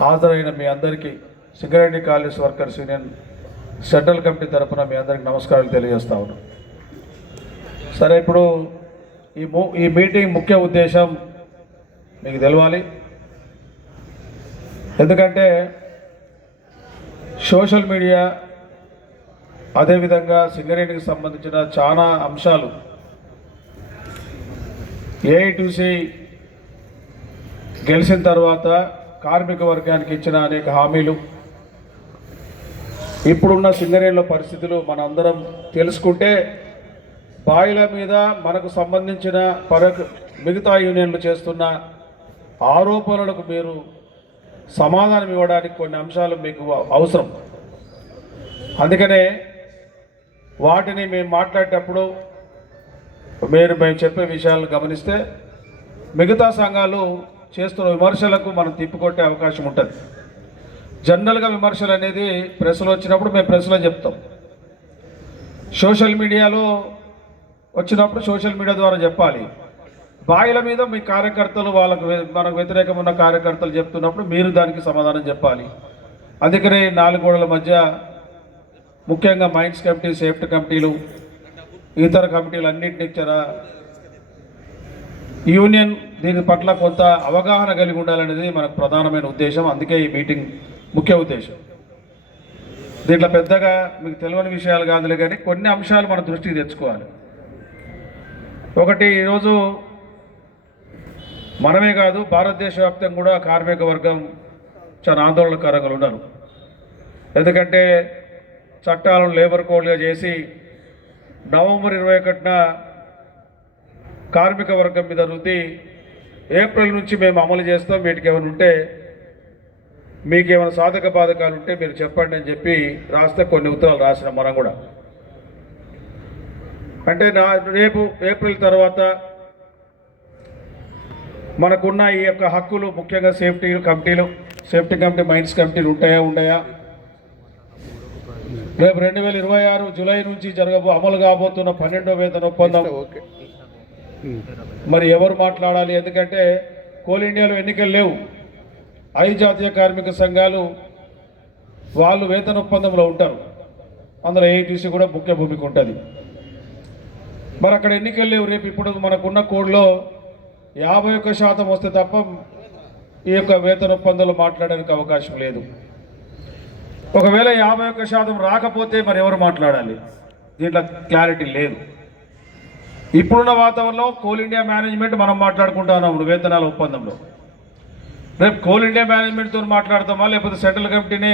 హాజరైన మీ అందరికీ Singareni college workers union central committee తరఫున మీ అందరికి నమస్కారాలు తెలియజేస్తా ఉన్నాను. సరే, ఇప్పుడు ఈ మీటింగ్ ముఖ్య ఉద్దేశం మీకు తెలవాలి. ఎందుకంటే సోషల్ మీడియా అదేవిధంగా సింగరేణికి సంబంధించిన చాలా అంశాలు ఏఐటీసీ గెలిచిన తర్వాత కార్మిక వర్గానికి ఇచ్చిన అనేక హామీలు, ఇప్పుడున్న సింగరేణిలో పరిస్థితులు మనందరం తెలుసుకుంటే బాయిల మీద మనకు సంబంధించిన మిగతా యూనియన్లు చేస్తున్న ఆరోపణలకు మీరు సమాధానం ఇవ్వడానికి కొన్ని అంశాలు మీకు అవసరం. అందుకనే వాటిని మేము మాట్లాడేటప్పుడు మేము చెప్పే విషయాలను గమనిస్తే మిగతా సంఘాలు చేస్తున్న విమర్శలకు మనం తిప్పికొట్టే అవకాశం ఉంటుంది. జనరల్గా విమర్శలు అనేది ప్రెస్లో వచ్చినప్పుడు మేము ప్రెస్లో చెప్తాం, సోషల్ మీడియాలో వచ్చినప్పుడు సోషల్ మీడియా ద్వారా చెప్పాలి. బాయిల మీద మీ కార్యకర్తలు మనకు వ్యతిరేకం ఉన్న కార్యకర్తలు చెప్తున్నప్పుడు మీరు దానికి సమాధానం చెప్పాలి. అందుకనే 4 గోడల మధ్య ముఖ్యంగా మైన్స్ కమిటీ, సేఫ్టీ కమిటీలు, ఇతర కమిటీలు అన్నింటినీ ఇచ్చారా యూనియన్ దీని పట్ల కొంత అవగాహన కలిగి ఉండాలనేది మనకు ప్రధానమైన ఉద్దేశం. అందుకే ఈ మీటింగ్ ముఖ్య ఉద్దేశం. దీంట్లో పెద్దగా మీకు తెలియని విషయాలు కాదులే, కానీ కొన్ని అంశాలు మన దృష్టికి తెచ్చుకోవాలి. ఒకటి, ఈరోజు మనమే కాదు భారతదేశ వ్యాప్తంగా కూడా కార్మిక వర్గం చాలా ఆందోళనకరంగా ఉన్నారు. ఎందుకంటే చట్టాలను లేబర్ కోడ్గా చేసి నవంబర్ 21న కార్మిక వర్గం మీద రుద్ది ఏప్రిల్ నుంచి మేము అమలు చేస్తాం, వీటికి ఏమైనా ఉంటే మీకేమైనా సాధక బాధకాలు ఉంటే మీరు చెప్పండి అని చెప్పి రాస్తే కొన్ని ఉత్తరాలు రాసిన మనం కూడా. అంటే రేపు ఏప్రిల్ తర్వాత మనకున్న ఈ యొక్క హక్కులు, ముఖ్యంగా సేఫ్టీ కమిటీ, మైన్స్ కమిటీలు ఉండయా? రేపు 2026 జూలై నుంచి అమలు కాబోతున్న 12వ వేతన ఒప్పందం మరి ఎవరు మాట్లాడాలి? ఎందుకంటే కోల్ ఇండియాలో ఎన్నికలు లేవు. 5 జాతీయ కార్మిక సంఘాలు వాళ్ళు వేతన ఒప్పందంలో ఉంటారు. అందులో ఏఐటీసీ కూడా ముఖ్య భూమిక ఉంటుంది. మరి అక్కడ ఎన్నికలు లేవు. రేపు ఇప్పుడు మనకున్న కోడ్లో 51% వస్తే తప్ప ఈ యొక్క వేతన ఒప్పందంలో మాట్లాడడానికి అవకాశం లేదు. ఒకవేళ 51% రాకపోతే మరి ఎవరు మాట్లాడాలి? దీంట్లో క్లారిటీ లేదు. ఇప్పుడున్న వాతావరణంలో కోల్ ఇండియా మేనేజ్మెంట్ మనం మాట్లాడుకుంటున్నాం వేతనాల ఒప్పందంలో. రేపు కోల్ ఇండియా మేనేజ్మెంట్తో మాట్లాడతామా, లేకపోతే సెంట్రల్ కమిటీనే